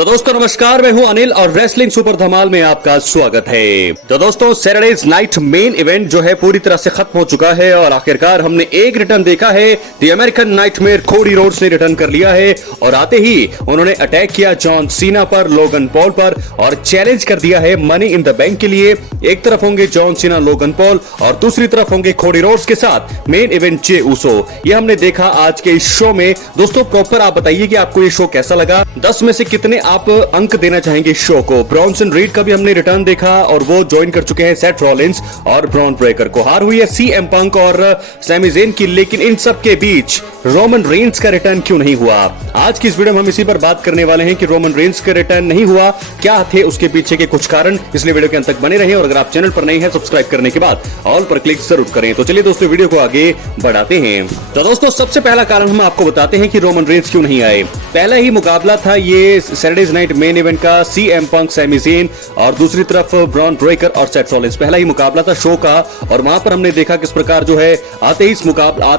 तो दोस्तों नमस्कार, मैं हूं अनिल और रेसलिंग सुपर धमाल में आपका स्वागत है। तो दोस्तों सैटरडेज नाइट मेन इवेंट जो है पूरी तरह से खत्म हो चुका है और आखिरकार हमने एक रिटर्न देखा है। The American nightmare Cody Rhodes ने रिटर्न कर लिया है और आते ही उन्होंने अटैक किया जॉन सीना पर, लोगन पॉल पर और चैलेंज कर दिया है मनी इन द बैंक के लिए। एक तरफ होंगे जॉन सीना, लोगन पॉल और दूसरी तरफ होंगे कोडी रोड्स के साथ मेन इवेंट जे उसो। ये हमने देखा आज के इस शो में। दोस्तों प्रॉपर आप बताइए कि आपको ये शो कैसा लगा, 10 में से कितने आप अंक देना चाहेंगे इस शो को। ब्रॉन्सन रीड का भी हमने रिटर्न देखा और वो ज्वाइन कर चुके हैं सेथ रॉलिंस और ब्रॉन ब्रेकर को। हार हुई है सीएम पंक और सैमी ज़ेन की, लेकिन इन सब के बीच रोमन रेंस का रिटर्न क्यों नहीं हुआ। आज की इस वीडियो में हम इसी पर बात करने वाले हैं कि रोमन रेंस का रिटर्न नहीं हुआ, क्या थे उसके पीछे के कुछ कारण। इसलिए वीडियो के अंत तक बने रहें और अगर आप चैनल पर नए हैं सब्सक्राइब करने के बाद ऑल पर क्लिक जरूर करें। तो चलिए दोस्तों वीडियो को आगे बढ़ाते हैं। तो दोस्तों सबसे पहला कारण हम आपको बताते हैं कि रोमन रेंस क्यों नहीं आए। पहला ही मुकाबला था ये सैटरडे नाइट मेन इवेंट का, सीएम पंक, सैमी ज़ेन और दूसरी तरफ ब्रॉन ब्रेकर और सेथ रॉलिंस। पहला ही मुकाबला था शो का और वहां पर हमने देखा किस प्रकार जो है आते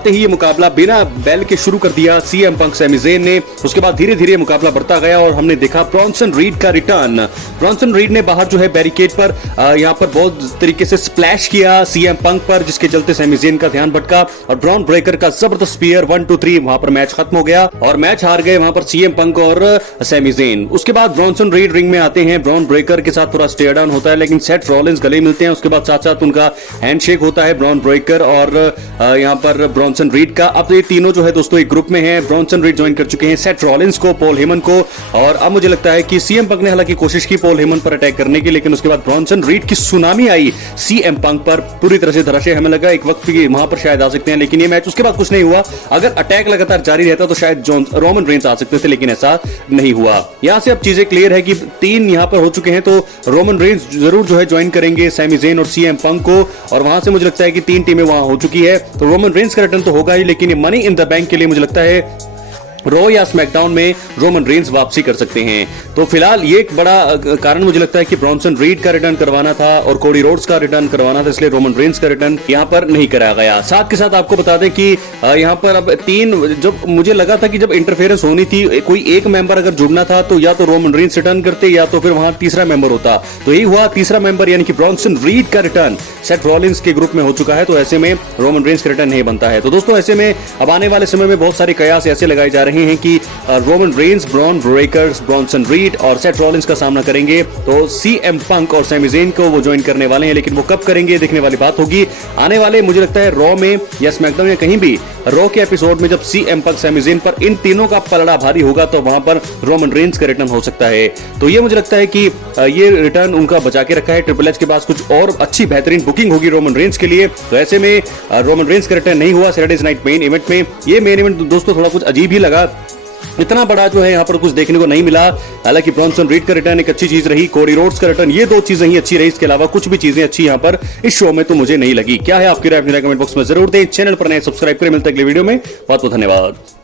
ही ये मुकाबला बिना बेल के शुरू कर दिया सीएम पंक, सैमी ज़ेन ने। उसके बाद धीरे धीरे मुकाबला बढ़ता गया और हमने देखा ब्रॉन्सन रीड का रिटर्न। ब्रॉन्सन रीड ने बाहर जो है बैरिकेड पर यहां पर बहुत तरीके से स्प्लैश किया सीएम पंक पर, जिसके चलते सैमी ज़ेन का ध्यान भटका और ब्रॉन ब्रेकर का जबरदस्त स्पीयर 1 2 3 वहां पर मैच खत्म हो गया और मैच हार गए वहां पर सीएम पंक और सैमी ज़ेन। उसके बाद ब्रॉन्सन रीड रिंग में आते हैं, ब्रॉन ब्रेकर के साथ थोड़ा स्टेयर डाउन होता है, लेकिन सेथ रॉलिंस गले मिलते हैं। उसके बाद साथ साथ उनका हैंडशेक होता है ब्रॉन ब्रेकर और यहां पर ब्रॉन्सन रीड का। अब ये तीनों जो है दोस्तों एक ग्रुप में है। ब्रॉन्सन रीड ज्वाइन कर चुके हैं सेथ रॉलिंस को, पॉल हेमन को और अब मुझे लगता है कि सीएम पंक ने हालांकि कोशिश की पॉल हेमन पर अटैक करने की, लेकिन उसके बाद ब्रॉन्सन रीड की सुनामी आई सीएम पंक पर, पूरी तरह से धराशय। हमें लगा एक वक्त की वहां पर शायद आ सकते हैं, लेकिन ये मैच उसके बाद कुछ नहीं हुआ। अगर अटैक लगातार जारी रहता तो शायद रोमन रेंस आ सकते थे, लेकिन ऐसा नहीं हुआ। यहां से अब चीजें क्लियर है कि 3 यहां पर हो चुके हैं, तो रोमन रेंस जरूर जो है ज्वाइन करेंगे सैमी ज़ेन और सीएम पंक को और वहां से मुझे लगता है कि 3 टीमें वहां हो चुकी है। तो रोमन रेंस का रिटर्न तो होगा ही, लेकिन ये मनी इन द बैंक के लिए मुझे लगता है रॉ या स्मैकडाउन में रोमन रेंस वापसी कर सकते हैं। तो फिलहाल ये एक बड़ा कारण मुझे लगता है कि ब्रॉन्सन रीड का रिटर्न करवाना था और कोडी रोड्स का रिटर्न करवाना था, इसलिए रोमन रेंस का रिटर्न यहां पर नहीं कराया गया। साथ के साथ आपको बता दें कि यहां पर अब 3, जब मुझे लगा था कि जब इंटरफेरेंस होनी थी, कोई एक मेंबर अगर जुड़ना था तो या तो रोमन रेंस रिटर्न करते या तो फिर वहां तीसरा मेंबर होता। तो यही हुआ, तीसरा मेंबर यानी कि ब्रॉन्सन रीड का रिटर्न सेथ रॉलिंस के ग्रुप में हो चुका है, तो ऐसे में रोमन रेंस का रिटर्न नहीं बनता है। तो दोस्तों ऐसे में अब आने वाले समय में बहुत सारे कयास ऐसे लगाए जा रहे हैं कि Roman Reigns, Bron Breakker, Bronson read और सेथ रॉलिंस का सामना करेंगे। तो सीएम पंक और सैमी ज़ेन को वो ज्वाइन करने वाले हैं, लेकिन वो कब करेंगे देखने वाली बात होगी। आने वाले मुझे लगता है रॉ में या स्मैकडाउन या कहीं भी रॉ के एपिसोड में जब सीएम पंक, सैमी ज़ेन पर इन तीनों का पलड़ा भारी होगा तो वहां पर रोमन रेंस का रिटर्न हो सकता है। तो ये मुझे लगता है कि ये रिटर्न उनका बचा के रखा है। ट्रिपल एच के पास कुछ और अच्छी बेहतरीन बुकिंग होगी रोमन रेंस के लिए। तो ऐसे में रोमन रेंस का रिटर्न नहीं हुआ सैटरडे नाइट मेन इवेंट में। ये मेन इवेंट दोस्तों थोड़ा कुछ अजीब ही लगा, इतना बड़ा जो है यहाँ पर कुछ देखने को नहीं मिला। हालांकि ब्रॉन्सन रीड का रिटर्न एक अच्छी चीज रही, कोडी रोड्स का रिटर्न, ये 2 चीजें ही अच्छी रही। इसके अलावा कुछ भी चीजें अच्छी यहाँ पर इस शो में तो मुझे नहीं लगी। क्या है आपकी राय, अपनी कमेंट बॉक्स में जरूर दें। चैनल पर नए सब्सक्राइब करें। मिलते हैं अगले वीडियो में। बहुत बहुत धन्यवाद।